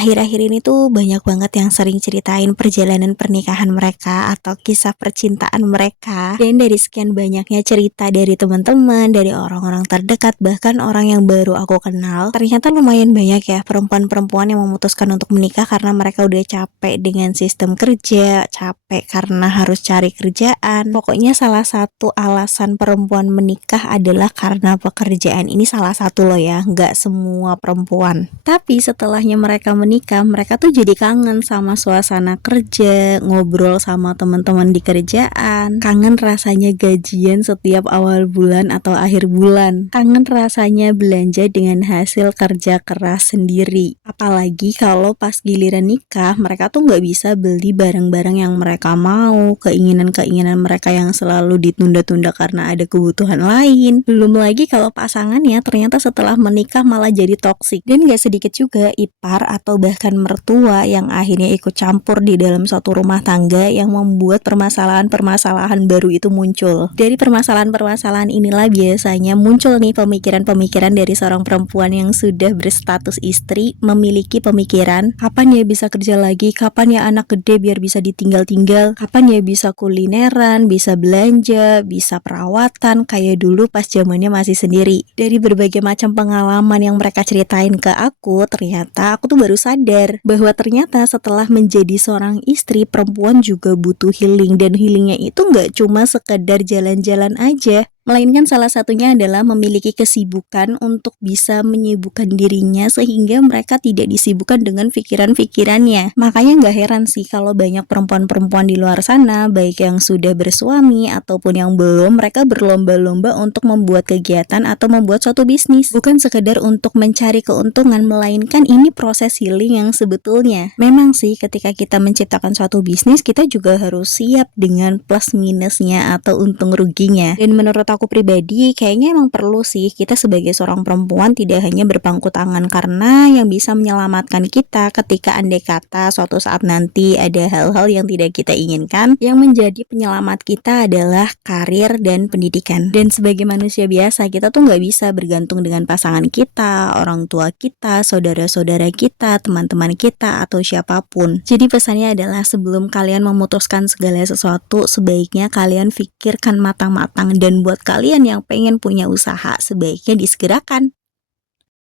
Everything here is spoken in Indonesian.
Akhir-akhir ini tuh banyak banget yang sering ceritain perjalanan pernikahan mereka atau kisah percintaan mereka. Dan dari sekian banyaknya cerita dari teman-teman, dari orang-orang terdekat, bahkan orang yang baru aku kenal, ternyata lumayan banyak ya perempuan-perempuan yang memutuskan untuk menikah karena mereka udah capek dengan sistem kerja, capek karena harus cari kerjaan. Pokoknya salah satu alasan perempuan menikah adalah karena pekerjaan. Ini salah satu loh ya, nggak semua perempuan. Tapi setelahnya mereka menikah, mereka tuh jadi kangen sama suasana kerja, ngobrol sama teman-teman di kerjaan, kangen rasanya gajian setiap awal bulan atau akhir bulan, kangen rasanya belanja dengan hasil kerja keras sendiri. Apalagi kalau pas giliran nikah, mereka tuh nggak bisa beli barang-barang yang mereka mau, keinginan-keinginan mereka yang selalu ditunda-tunda karena ada kebutuhan lain. Belum lagi kalau pasangannya ternyata setelah menikah malah jadi toksik. Dan gak sedikit juga ipar atau bahkan mertua yang akhirnya ikut campur di dalam suatu rumah tangga yang membuat permasalahan-permasalahan baru itu muncul. Dari permasalahan-permasalahan inilah biasanya muncul nih pemikiran-pemikiran dari seorang perempuan yang sudah berstatus istri, memiliki pemikiran, kapan ya bisa kerja lagi, kapan ya anak gede biar bisa ditinggal-tinggal, kapan ya bisa kulineran, bisa belanja, bisa perawatan kayak dulu pas zamannya masih sendiri. Dari berbagai macam pengalaman yang mereka ceritain ke aku, ternyata aku tuh baru sadar bahwa ternyata setelah menjadi seorang istri, perempuan juga butuh healing. Dan healingnya itu gak cuma sekedar jalan-jalan aja, melainkan salah satunya adalah memiliki kesibukan untuk bisa menyibukkan dirinya sehingga mereka tidak disibukkan dengan pikiran-pikirannya. Makanya gak heran sih kalau banyak perempuan-perempuan di luar sana, baik yang sudah bersuami ataupun yang belum, mereka berlomba-lomba untuk membuat kegiatan atau membuat suatu bisnis. Bukan sekedar untuk mencari keuntungan, melainkan ini proses healing yang sebetulnya. Memang sih ketika kita menciptakan suatu bisnis, kita juga harus siap dengan plus minusnya atau untung ruginya. Dan menurut aku pribadi, kayaknya emang perlu sih kita sebagai seorang perempuan tidak hanya berpangku tangan, karena yang bisa menyelamatkan kita ketika andai kata suatu saat nanti ada hal-hal yang tidak kita inginkan, yang menjadi penyelamat kita adalah karir dan pendidikan. Dan sebagai manusia biasa, kita tuh nggak bisa bergantung dengan pasangan kita, orang tua kita, saudara-saudara kita, teman-teman kita, atau siapapun. Jadi pesannya adalah sebelum kalian memutuskan segala sesuatu, sebaiknya kalian pikirkan matang-matang. Dan buat kalian yang pengen punya usaha, sebaiknya disegerakan.